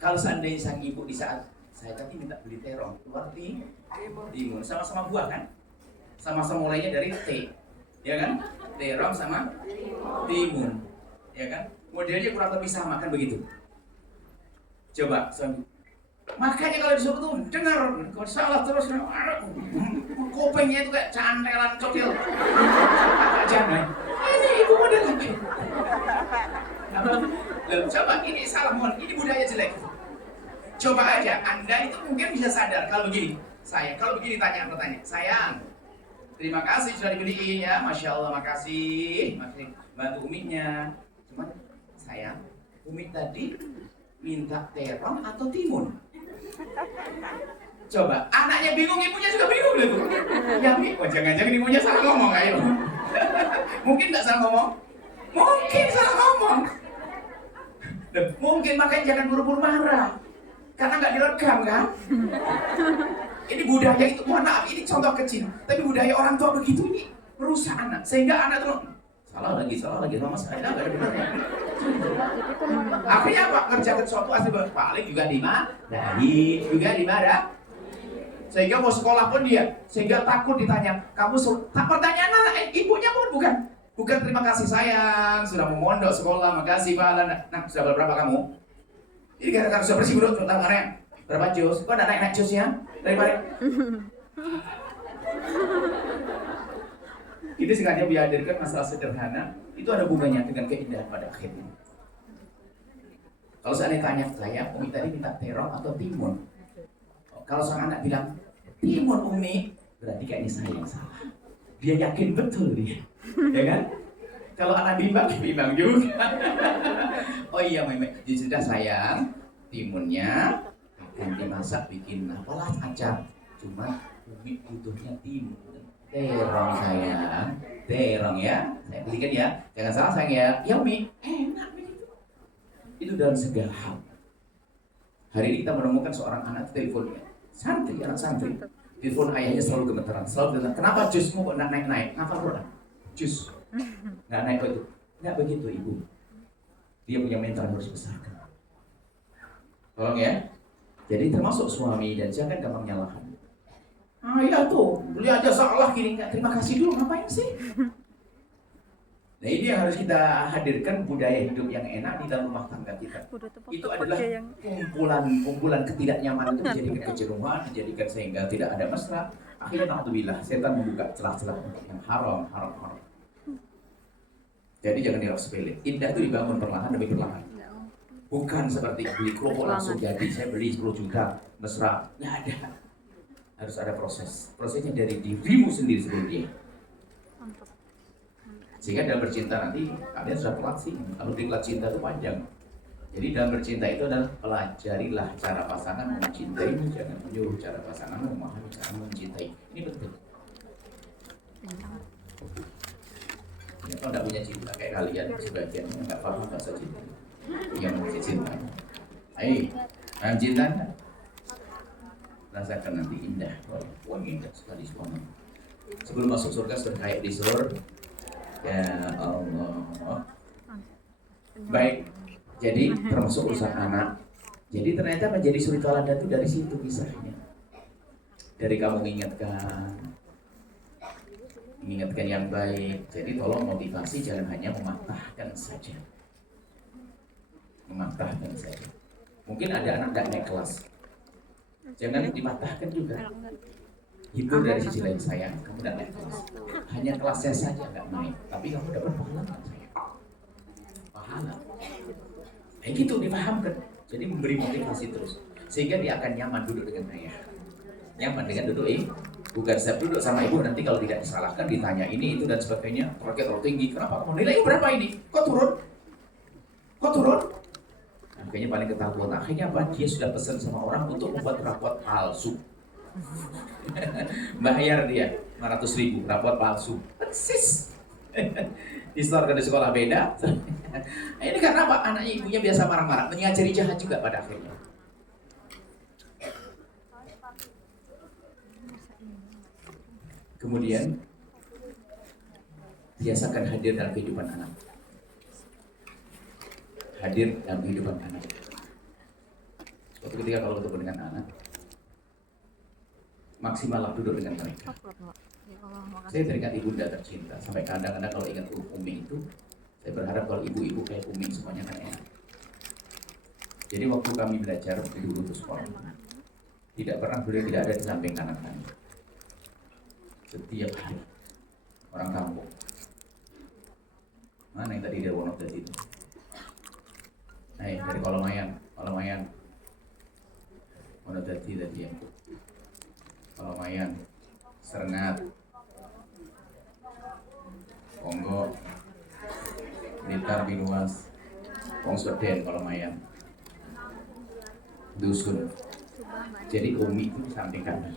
Kalau seandainya sang ibu di saat saya tadi minta beli terong, keluar di timun. Sama-sama buah kan? Sama-sama mulainya dari T. Ya kan? Terong sama timun. Ya kan? Modelnya kurang lebih sama kan begitu. Coba, makanya kalau disuruh tuh dengar, kalau salah terus, kupingnya itu kayak cantelan cokil. Jangan, ini ibu model lagi. Coba, ini salah mohon, ini budaya jelek. Coba aja, Anda itu mungkin bisa sadar kalau begini, sayang, kalau begini pertanyaan, sayang, terima kasih sudah dibeliin ya, Masya Allah, makasih bantu Uminya. Cuman, sayang, Umi tadi minta terong atau timun? Coba, anaknya bingung, ibunya juga bingung gitu. Ya Mi, jangan-jangan ibunya salah ngomong, ayo. Mungkin nggak salah ngomong? Mungkin salah ngomong. Mungkin makanya jangan buru-buru marah. Karena nggak direkam kan? Ini budaya itu, mohon maaf, ini contoh kecil. Tapi budaya orang tua begitu ini merusak anak. Sehingga anak tuh salah lagi, sama saya nggak ada benernya. Akhirnya apa? Kerjakan sesuatu asli paling juga dimarah. Sehingga mau sekolah pun dia, sehingga takut ditanya. Kamu pertanyaan anak, ibunya pun bukan terima kasih sayang sudah memondok sekolah, makasih Pak. Nah, sudah berapa kamu? Ini gara-gara sudah bersih mulut, tangannya berapa jus? Kok ada naik jusnya? Dari mana? Kita sengaja biarkan masalah sederhana itu ada hubungannya dengan keindahan pada akhirnya. Kalau seandainya tanya saya, Umi tadi minta terong atau timun? Kalau sang anak bilang timun Umi, berarti kayaknya saya yang salah. Dia yakin betul dia, ya kan? Kalau anak bimbang, bimbang juga. Oh iya, Meme, sudah sayang, timunnya akan dimasak bikin apalah acar. Cuma Umi butuhnya timun. Terong sayang, terong ya. Saya belikan ya. Jangan salah sayang ya. Ya Umi, enak begitu. Itu dalam segala hal. Hari ini kita menemukan seorang anak teleponnya. Santri, anak santri. Telepon ayahnya selalu gemetaran. Selalu bilang, kenapa jusmu kok naik-naik? Kenapa Quran? Jus. Nggak naik begitu. Nggak begitu ibu. Dia punya mental harus besarkan. Tolong ya. Jadi termasuk suami dan jangan gampang nyalahan. Ah iya tuh, beli aja salah gini, nggak terima kasih dulu, ngapain sih? Nah ini yang harus kita hadirkan, budaya hidup yang enak di dalam rumah tangga kita. Itu adalah kumpulan ketidaknyamanan itu menjadikan kejenuhan, menjadikan sehingga tidak ada mesra. Akhirnya alhamdulillah setan membuka celah-celah yang haram. Jadi jangan dianggap sepele. Indah itu dibangun perlahan demi perlahan. Bukan seperti beli kerupuk langsung jadi, saya beli 10 juta, mesra. Nggak ada. Harus ada proses. Prosesnya dari dirimu sendiri sebelum dia. Sehingga dalam bercinta nanti kalian sudah telat sih. Kalau diklat cinta itu panjang. Jadi dalam bercinta itu adalah pelajarilah cara pasangan mencintaimu, jangan menyuruh cara pasangan memahami cara mencintai. Ini penting. Ya, kalau tidak punya cinta kayak kalian sebagian nggak paham bahasa cinta. Yang mau cinta. Ayo, cintanya rasakan nanti indah. Wah indah sekali suami. Sebelum masuk surga sudah kayak di surga. Ya Allah. Baik. Jadi termasuk urusan anak. Jadi ternyata menjadi suri teladan itu dari situ kisahnya. Dari kamu mengingatkan yang baik. Jadi tolong motivasi jangan hanya mematahkan saja. Mungkin ada anak gak naik kelas. Jangan dimatahkan juga. Hibur dari sisi lain, sayang, kamu gak naik kelas. Hanya kelasnya saja gak naik, tapi kamu dapat pahala gak sayang? Pahala. Gitu dipahamkan. Jadi memberi motivasi terus. Sehingga dia akan nyaman duduk dengan ayah. Nyaman dengan duduk bukan siap duduk sama ibu nanti kalau tidak disalahkan ditanya ini itu dan sebagainya. Target terlalu tinggi. Kenapa kamu nilai berapa ini? Kok turun? Akhirnya paling ketahuan. Akhirnya apa? Dia sudah pesan sama orang untuk membuat rapot palsu. Bayar dia 500.000 rapot palsu. Persis. Distorkan di sekolah beda. Ini karena apa? Anak ibunya biasa marah-marah, mengajari jahat juga pada akhirnya. Kemudian biasakan hadir dalam kehidupan anak. Suatu ketika kalau ketemu dengan anak, maksimallah duduk dengan mereka. Saya teringat ibunda tercinta. Sampai kadang-kadang kalau ingat Umi itu, saya berharap kalau ibu-ibu kayak Umi semuanya kan enak. Jadi waktu kami belajar dulu di sekolah, tidak pernah beliau tidak ada di samping kanan kami. Setiap hari orang kampung. Mana yang tadi dia wonok dari itu? Dari Kolomayan. Wonok tadi ya. Kolomayan, Serenat, Ponggo, Blitar, Binuas, Pongsweden, Kolomayan, Dusun. Jadi Umi itu samping kami.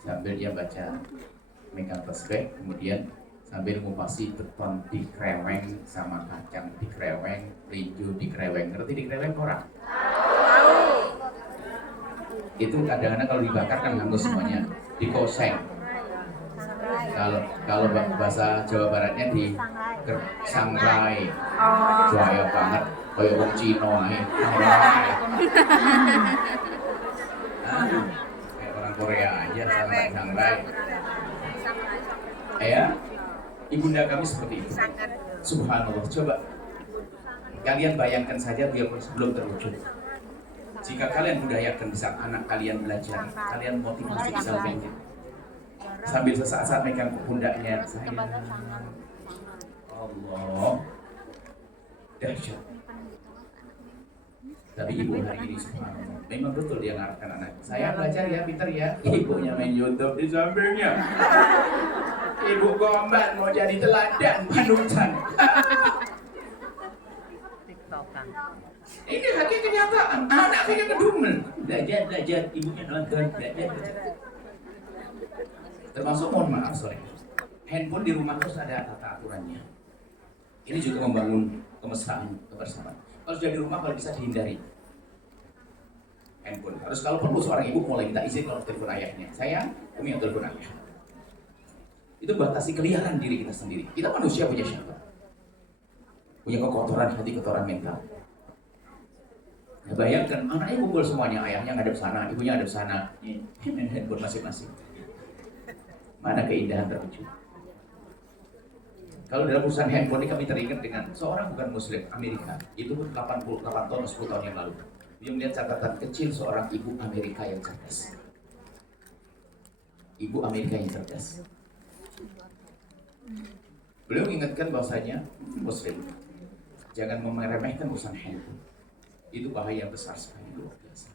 Sambil dia baca megang tasbih, kemudian sambil ngupasi beton dikreweng sama kacang dikreweng, linju dikreweng. Ngerti dikreweng orang? Itu kadang-kadang kalau dibakar kan hangus semuanya, dikoseng. Kalau bahasa Jawa Baratnya di sangrai. Jaya banget, kayak orang Cina nih. Kayak orang Korea aja sangrai. Ya, ibunda kami seperti itu. Subhanallah, coba kalian bayangkan saja dia sebelum terwujud. Jika kalian budayakan di saat anak kalian belajar, kalian motivasi di sampingnya. Sambil sesaat-saat megang pundaknya, sayang Allah, dahsyat. Tapi ibu hari ini subhanallah, memang betul dia ngarahkan anak. Saya belajar ya, pintar ya. Ibunya main YouTube di sampingnya. Ibu gombal mau jadi teladan panutan. TikTokan. Ini lagi kenyataan. Anak saya kedumel. Belajar, ibunya nonton, belajar. Termasuk mohon maaf sorry. Handphone di rumah harus ada tata aturannya. Ini juga membangun kemesraan, kebersamaan. Kalau sudah di rumah kalau bisa dihindari. Handphone. Harus kalau perlu seorang ibu mulai minta izin kalau telepon ayahnya. Saya, Umi yang telepon ayah. Itu batasi keliaran diri kita sendiri. Kita manusia punya syahwat. Punya kekotoran hati, kotoran mental. Nah, bayangkan anaknya kumpul semuanya, ayahnya ngadep sana, ibunya ngadep sana. Main handphone masing-masing. Mana keindahan terwujud. Kalau dalam urusan handphone ini kami teringat dengan seorang bukan muslim Amerika. Itu 88 tahun, 10 tahun yang lalu. Dia melihat catatan kecil seorang ibu Amerika yang cerdas. Ibu Amerika yang cerdas. Beliau mengingatkan bahwasanya muslim jangan meremehkan urusan handphone. Itu bahaya besar sekali, luar biasa.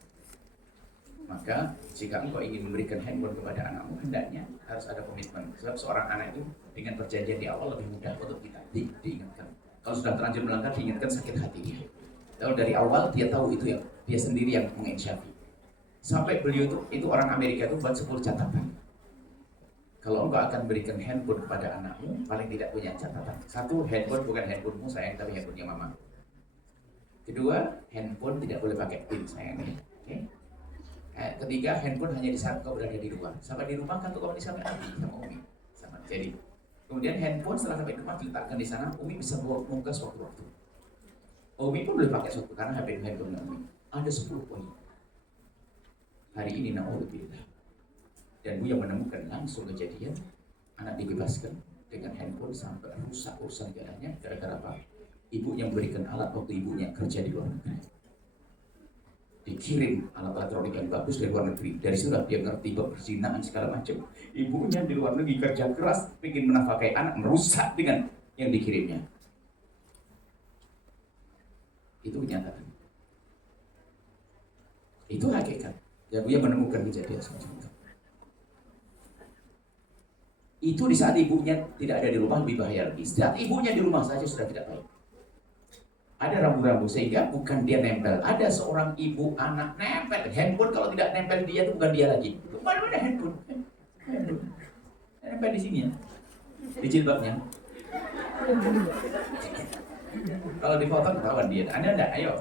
Maka jika engkau ingin memberikan handphone kepada anakmu, hendaknya harus ada komitmen. Sebab seorang anak itu dengan perjanjian di awal lebih mudah untuk kita diingatkan. Kalau sudah terlanjur melanggar, diingatkan sakit hati dia. Kalau dari awal dia tahu itu ya, dia sendiri yang menginsyafi. Sampai beliau itu orang Amerika itu buat 10 catatan. Kalau engkau akan berikan handphone kepada anakmu, paling tidak punya catatan. Satu, handphone bukan handphonemu sayang, tapi handphonenya mama. Kedua, handphone tidak boleh pakai PIN sayang. Okay? Ketiga, handphone hanya di saat kau berada di luar. Sampai di rumah kan tuh komunikasi sama Abi, sama Umi, sama. Jadi, kemudian handphone setelah sampai di rumah diletakkan di sana, Umi bisa buka sewaktu-waktu. Umi pun boleh pakai sewaktu karena HP handphone Umi. Ada 10 poin. Hari ini na'udzubillah. Dan Buya menemukan langsung kejadian anak dibebaskan dengan handphone sampai rusak urusan segalanya gara-gara apa? Ibunya memberikan alat waktu ibunya kerja di luar negeri. Dikirim alat elektronik yang bagus dari luar negeri. Dari situ dia ngerti perzinaan segala macam. Ibunya di luar negeri kerja keras, ingin menafkahi anak, merusak dengan yang dikirimnya. Itu kenyataan. Itu hakikat. Ya Buya menemukan kejadian semacam itu. Itu di saat ibunya tidak ada di rumah lebih bahaya lagi. Saat ibunya di rumah saja sudah tidak baik. Ada rambu-rambu sehingga bukan dia nempel. Ada seorang ibu anak nempel handphone, kalau tidak nempel dia itu bukan dia lagi. Mana handphone? Handphone. Nempel di sini ya, di jilbabnya. Kalau dipoto ketahuan dia. Anda enggak? Ayo.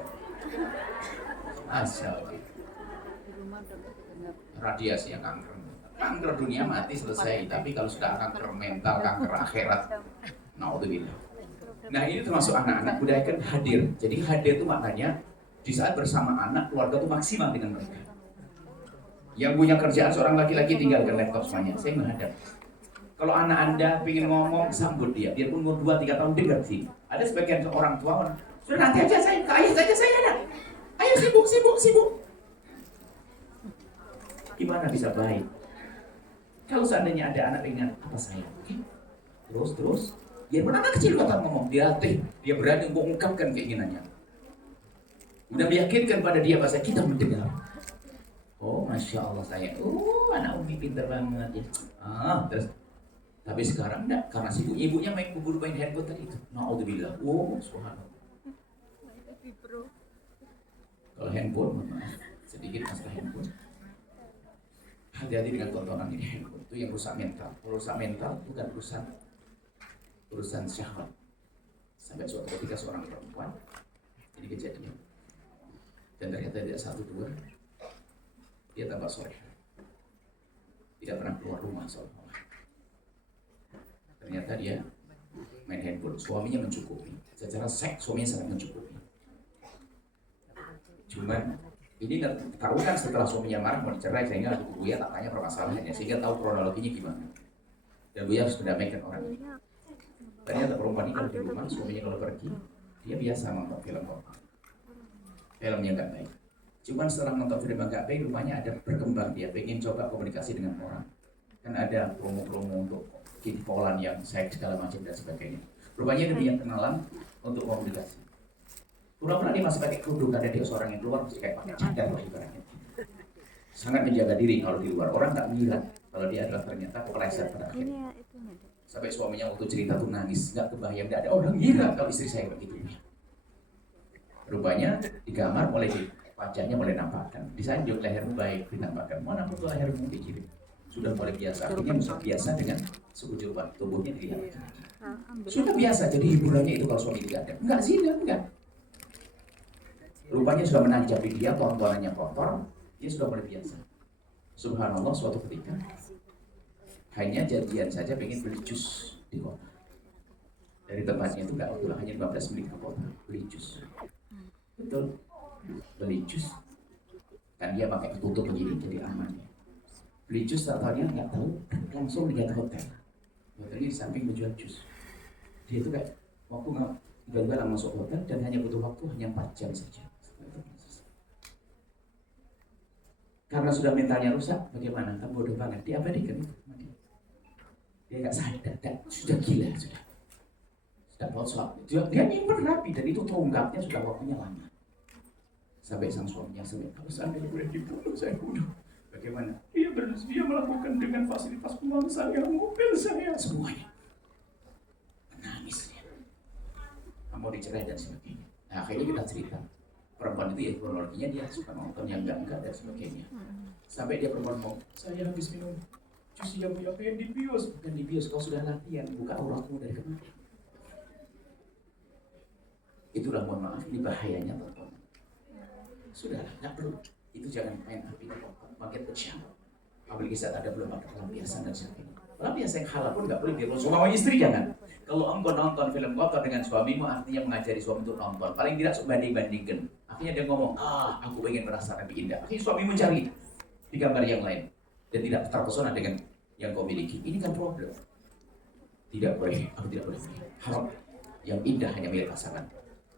Asal. Radiasi yang kanker. Kanker dunia mati selesai. Tapi kalau sudah kanker mental, kanker akhirat, naudzubillah. Nah ini termasuk anak-anak, budayakan hadir. Jadi hadir itu maknanya di saat bersama anak, keluarga itu maksimal dengan mereka. Yang punya kerjaan seorang laki-laki tinggalkan laptop semuanya. Saya menghadap. Kalau anak Anda ingin ngomong, sambut dia. Biarpun umur 2-3 tahun dengar sih. Ada sebagian orang tua, sudah nanti aja saya, ke ayah saja saya ada. Ayo sibuk. Gimana bisa baik? Kalau seandainya ada anak ingat apa saya, okay? Terus. Biarpun anak kecil kata ngomong, dia berani untuk mengungkapkan keinginannya. Udah meyakinkan pada dia bahasa kita mendengar. Oh, masya Allah saya. Anak Umi pintar banget ya. Terus. Tapi sekarang enggak, karena si ibunya main handphone tadi itu. Na'udzubillah. Subhanallah. Kalau handphone, maaf, sedikit masalah handphone. Hati-hati dengan tontonan ini handphone. Itu yang rusak mental. Kalau rusak mental bukan urusan syahwat. Sampai suatu ketika seorang perempuan ini kejadian, dan ternyata tidak 1-2 dia tampak soleh, tidak pernah keluar rumah seolah-olah. Ternyata dia main handphone. Suaminya mencukupi secara seks, suaminya sangat mencukupi. Cuman ini tahu kan setelah suaminya marah mau dicerai, sehingga Buya tak tanya permasalahannya, sehingga tahu kronologinya gimana. Dan Buya harus mendamaikan orang ini. Ternyata perempuan ini kalau di rumah, suaminya kalau pergi, dia biasa nonton film horor. Filmnya nggak baik. Cuman setelah nonton film nggak baik, rumahnya ada berkembang, dia pengen coba komunikasi dengan orang. Kan ada promo-promo untuk kinpolan yang seks segala macam dan sebagainya. Rupanya dia punya kenalan untuk komunikasi. Pura-pura dia masih pakai kerudung, karena dia seorang yang keluar mesti kayak pakai cadar lah ibaratnya. Sangat menjaga diri kalau di luar. Orang nggak mengira kalau dia adalah ternyata kepleset pada akhirnya. Sampai suaminya waktu cerita tuh nangis, nggak kebayang, nggak ada orang ngira kalau istri saya begitu. Rupanya di kamar mulai di wajahnya mulai nampakkan, disanjung lehermu baik dinampakkan, mana foto lehermu dikirim. Sudah mulai biasa, akhirnya bisa biasa dengan sekujur tubuhnya dilihat. Sudah biasa, jadi hiburannya itu kalau suami digadang. Enggak zina, enggak. Rupanya sudah menanjabi dia, tontonannya kotor, dia sudah mulai biasa. Subhanallah, suatu ketika hanya janjian saja pengen beli jus di kota. Dari tempatnya itu enggak pulang, hanya 15 menit ke kota beli jus. Betul, beli jus. Kan dia pakai tutup begini jadi aman ya. Beli jus tahunya nggak tahu, langsung lihat hotel. Hotelnya di samping menjual jus. Dia itu kayak waktu nggak tiba-tiba masuk hotel dan hanya butuh waktu hanya 4 jam saja. Karena sudah mentalnya rusak, bagaimana? Kan bodoh banget. Dia abadikan itu. Dia nggak sadar, dan sudah gila sudah. Sudah bosok. Dia nyimpen rapi dan itu terungkapnya sudah waktunya lama. Sampai sang suaminya sampai kalau seandainya boleh dibunuh, saya bunuh. Bagaimana? Dia melakukan dengan fasilitas uang saya, mobil saya, semuanya. Menangis dia. Mau dicerai dan sebagainya. Nah, akhirnya kita cerita. Perempuan itu ya kronologinya dia suka nonton yang enggak dan sebagainya. Sampai dia perempuan mau, saya habis minum jus yang pengen di bios. Bukan di bios, kau sudah latihan, buka auratmu dari kemarin. Itulah mohon maaf, ini bahayanya tonton. Sudahlah, nggak perlu. Itu jangan main api di pokok, makin pecah. Apalagi saat ada belum ada pelampiasan dan sebagainya. Pelampiasan yang halal pun nggak boleh dia suami istri jangan. Kalau engkau nonton film kotor dengan suamimu, artinya mengajari suami untuk nonton. Paling tidak banding-bandingkan. Akhirnya dia ngomong, aku ingin merasa lebih indah. Akhirnya suami mencari di gambar yang lain dan tidak terpesona dengan yang kau miliki. Ini kan problem. Tidak boleh, aku tidak boleh. Haram. Yang indah hanya milik pasangan.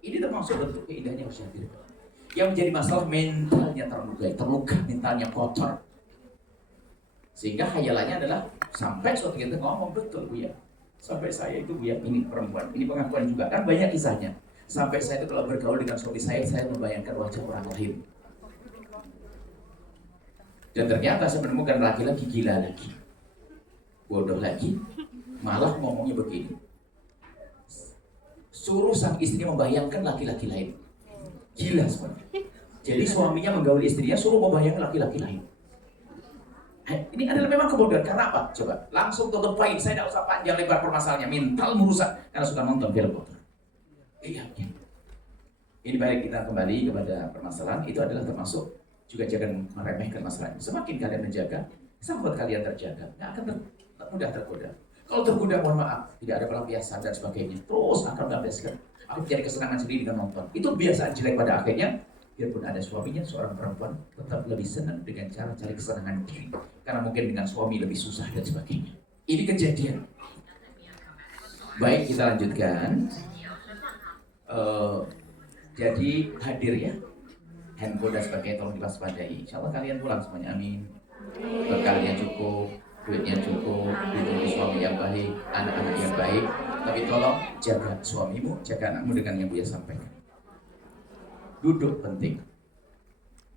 Ini termasuk bentuk keindahannya masyarakat. Yang menjadi masalah mentalnya terluka, mentalnya kotor. Sehingga khayalannya adalah sampai suatu kita ngomong betul Bu ya. Sampai saya itu Bu ya, ini perempuan, ini pengakuan juga kan banyak kisahnya. Sampai saya itu kalau bergaul dengan suami saya membayangkan wajah orang lain. Dan ternyata saya menemukan laki-laki gila lagi, bodoh lagi, malah ngomongnya begini. Suruh sang istri membayangkan laki-laki lain. Gila sebenarnya. Jadi suaminya menggauli istrinya suruh membayangkan laki-laki lain. Ini adalah memang kebodohan. Karena apa? Coba langsung tutup poin. Saya tidak usah panjang lebar permasalahannya. Mental merusak karena sudah nonton film kotor. Iya. Ini balik kita kembali kepada permasalahan. Itu adalah termasuk juga jangan meremehkan masalah ini. Semakin kalian menjaga, sahabat kalian terjaga, nggak akan mudah tergoda. Kalau tergoda, mohon maaf, tidak ada pelampiasan dan sebagainya. Terus akan melampiaskan. Aku mencari kesenangan sendiri dengan nonton. Itu biasa jelek pada akhirnya. Biarpun ada suaminya, seorang perempuan tetap lebih senang dengan cara cari kesenangan diri. Karena mungkin dengan suami lebih susah dan sebagainya. Ini kejadian. Baik, kita lanjutkan. Jadi hadir ya. Handphone dan sebagainya tolong diwaspadai. Insya Allah kalian pulang semuanya, amin. Bekalnya cukup, duitnya cukup, ditunggu suami yang baik, anak-anak yang baik. Tapi tolong jaga suamimu, jaga anakmu dengan yang Buya sampaikan. Duduk penting.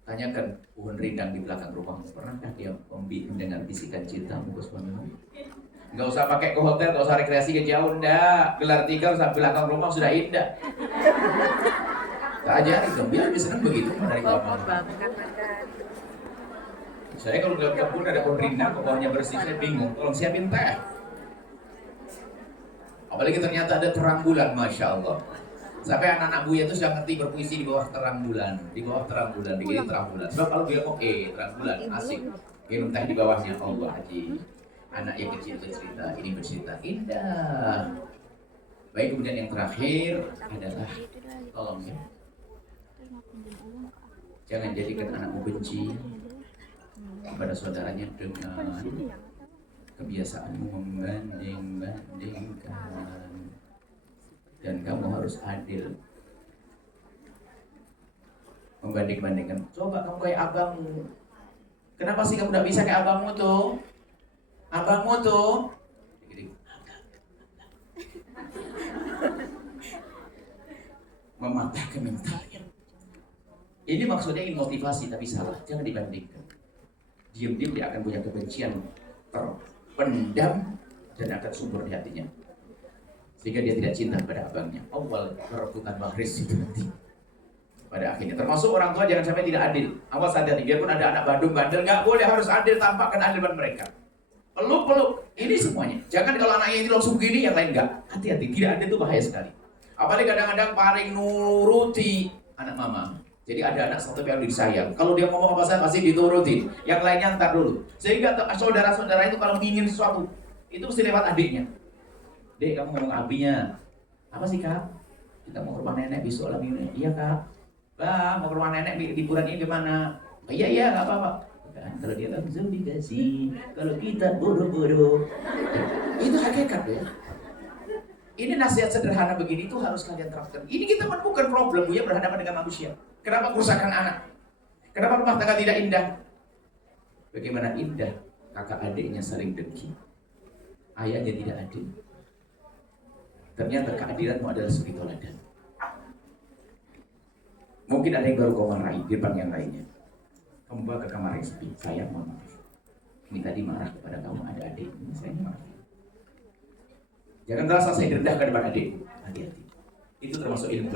Tanyakan pohon rindang di belakang rumahmu, pernahkah dia mendengar bisikan cintamu ke suamimu? Nggak usah pakai ke hotel, nggak usah rekreasi ke jauh, enggak. Gelar tikar sampai belakang rumah sudah indah. Tak aja itu, biar lebih senang begitu dari kamu. Saya kalau lihat kebun ada pohon rindang, ke bawahnya bersih, saya bingung. Tolong siapin teh. Apalagi ternyata ada terang bulan, masya Allah. Sampai anak-anak Buya itu sudah ngerti berpuisi di bawah terang bulan, di bawah terang bulan, bikin terang bulan. Sebab kalau Buya oke, terang bulan asik. Minum teh di bawahnya, Allah haji. Anak yang kecil bercerita, ini bercerita indah. Baik, kemudian yang terakhir adalah tolong ya. Jangan jadikan anakmu benci kepada saudaranya dengan kebiasaanmu membanding-bandingkan. Dan kamu harus adil. Membanding-bandingkan. Coba kamu kayak abangmu. Kenapa sih kamu tidak bisa kayak abangmu tuh? Abangmu tuh. mematahkan mentalnya. Ini maksudnya ingin motivasi, tapi salah. Jangan dibandingkan. Diam-diam dia akan punya kebencian terpendam dan akan subur di hatinya, sehingga dia tidak cinta pada abangnya. Awal perebutan waris itu nanti pada akhirnya. Termasuk orang tua jangan sampai tidak adil. Awas hati-hati, biarpun ada anak bandung bandel, nggak boleh harus adil, tampakkan adil mereka. Peluk, ini semuanya. Jangan kalau anaknya itu langsung begini, yang lain enggak. Hati-hati, tidak adil itu bahaya sekali. Apalagi kadang-kadang paling nuruti anak mama. Jadi ada anak satu yang disayang. Kalau dia ngomong apa saja pasti dituruti. Yang lainnya ntar dulu. Sehingga saudara-saudara itu kalau ingin sesuatu, itu mesti lewat adiknya. Dek, kamu ngomong abinya. Apa sih kak? Kita mau ke rumah nenek besok lagi ini. Iya kak. Bang, mau ke rumah nenek liburan ini gimana? Oh, iya, nggak apa-apa. Kan, kalau dia langsung dikasih. Kalau kita bodoh-bodoh. Itu hakikat ya. Ini nasihat sederhana begini itu harus kalian terapkan. Ini kita menemukan problem ya berhadapan dengan manusia. Kenapa kerusakan anak? Kenapa rumah tangga tidak indah? Bagaimana indah kakak adiknya saling dengki, ayahnya tidak adil. Ternyata keadilanmu adalah suri teladan. Mungkin ada yang baru kau marahi di depan yang lainnya. Kamu bawa ke kamar yang sepi. Saya mohon maaf. Ini tadi marah kepada kamu, ada adik. Ini saya marah. Jangan merasa saya rendah ke depan adik. Hati-hati. Itu termasuk ilmu.